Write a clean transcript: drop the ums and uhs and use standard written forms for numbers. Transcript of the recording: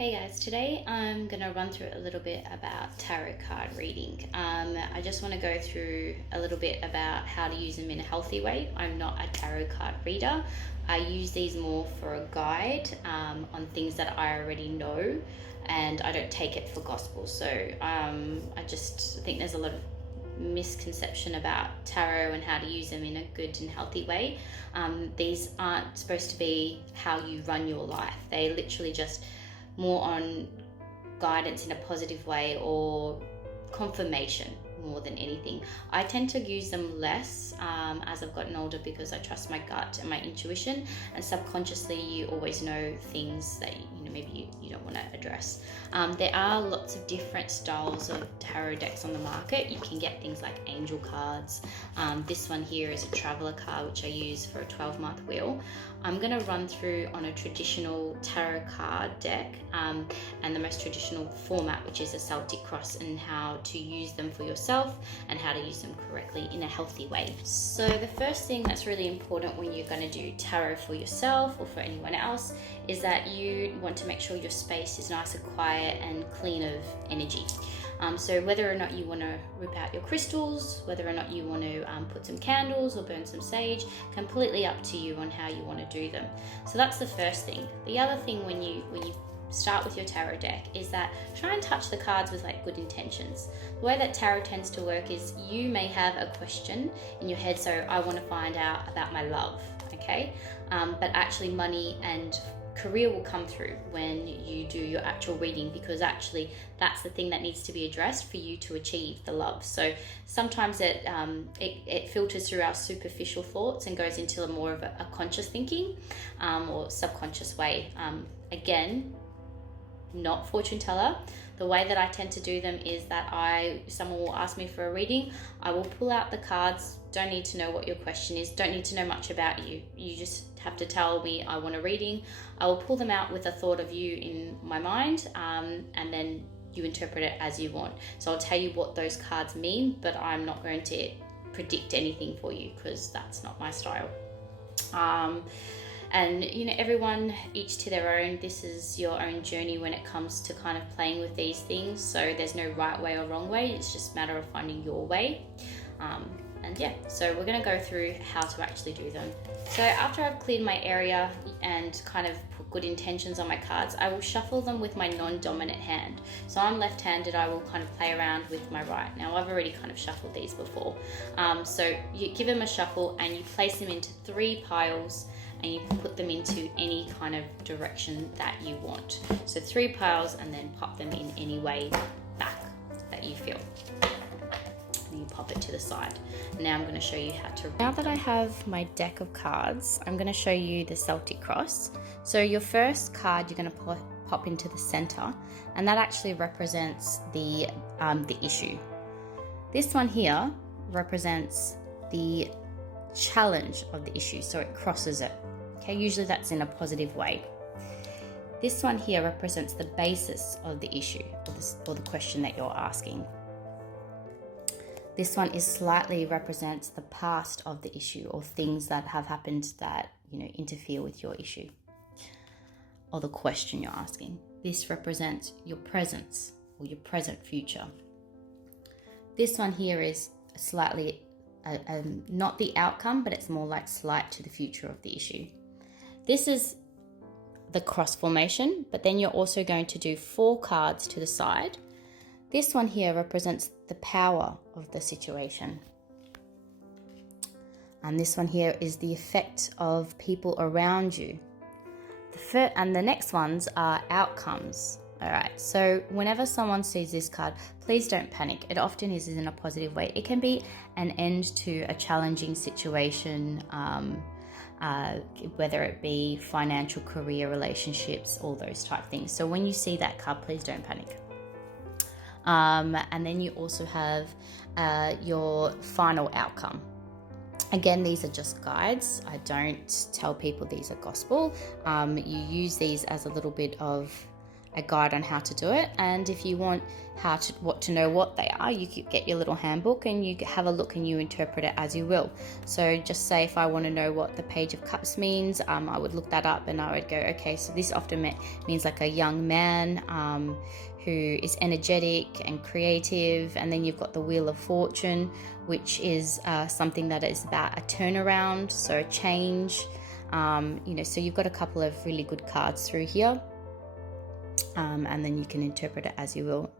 Hey guys, today I'm going to run through a little bit about tarot card reading. I just want to go through a little bit about how to use them in a healthy way. I'm not a tarot card reader. I use these more for a guide on things that I already know, and I don't take it for gospel. So I just think there's a lot of misconception about tarot and how to use them in a good and healthy way. These aren't supposed to be how you run your life. They literally just more on guidance in a positive way or confirmation more than anything. I tend to use them less as I've gotten older because I trust my gut and my intuition, and subconsciously you always know things that maybe you don't want to address. There are lots of different styles of tarot decks on the market. You can get things like angel cards. This one here is a traveler card which I use for a 12-month wheel. I'm going to run through on a traditional tarot card deck and the most traditional format, which is a Celtic Cross, and how to use them for yourself and how to use them correctly in a healthy way. So the first thing that's really important when you're going to do tarot for yourself or for anyone else is that you want to make sure your space is nice and quiet and clean of energy. So whether or not you want to rip out your crystals, whether or not you want to put some candles or burn some sage, completely up to you on how you want to do them. So that's the first thing. The other thing when you start with your tarot deck is that try and touch the cards with like good intentions. The way that tarot tends to work is you may have a question in your head, so I want to find out about my love, okay? But actually money and career will come through when you do your actual reading, because actually that's the thing that needs to be addressed for you to achieve the love. So sometimes it filters through our superficial thoughts and goes into more of a conscious thinking or subconscious way. Again, not fortune teller. The way that I tend to do them is that someone will ask me for a reading, I will pull out the cards. Don't need to know what your question is, don't need to know much about you. You just have to tell me I want a reading. I will pull them out with a thought of you in my mind, and then you interpret it as you want. So I'll tell you what those cards mean, but I'm not going to predict anything for you because that's not my style. And everyone, each to their own. This is your own journey when it comes to kind of playing with these things. So there's no right way or wrong way. It's just a matter of finding your way. So we're going to go through how to actually do them. So after I've cleared my area and kind of put good intentions on my cards, I will shuffle them with my non-dominant hand. So I'm left-handed, I will kind of play around with my right. Now I've already kind of shuffled these before. So you give them a shuffle and you place them into 3 piles, and you can put them into any kind of direction that you want. So 3 piles, and then pop them in any way back that you feel. And you pop it to the side. Now I'm going to show you how to. Now that I have my deck of cards, I'm going to show you the Celtic Cross. So your first card you're going to pop into the center, and that actually represents the issue. This one here represents the challenge of the issue, so it crosses it. Okay, usually that's in a positive way. This one here represents the basis of the issue or the question that you're asking. This one is slightly represents the past of the issue or things that have happened that interfere with your issue or the question you're asking. This represents your presence or your present future. This one here is slightly not the outcome, but it's more like slight to the future of the issue. This is the cross formation, but then you're also going to do 4 cards to the side. This one here represents the power of the situation. And this one here is the effect of people around you. And the next ones are outcomes. All right, so whenever someone sees this card, please don't panic. It often is in a positive way. It can be an end to a challenging situation, whether it be financial, career, relationships, all those type things. So when you see that card, please don't panic. And then you also have your final outcome. Again, these are just guides. I don't tell people these are gospel. You use these as a little bit of a guide on how to do it. And if you want to know what they are, you could get your little handbook and you have a look and you interpret it as you will. So just say if I want to know what the Page of Cups means, I would look that up and I would go, okay, so this often means like a young man who is energetic and creative. And then you've got the Wheel of Fortune, which is something that is about a turnaround, so a change. So you've got a couple of really good cards through here. And then you can interpret it as you will.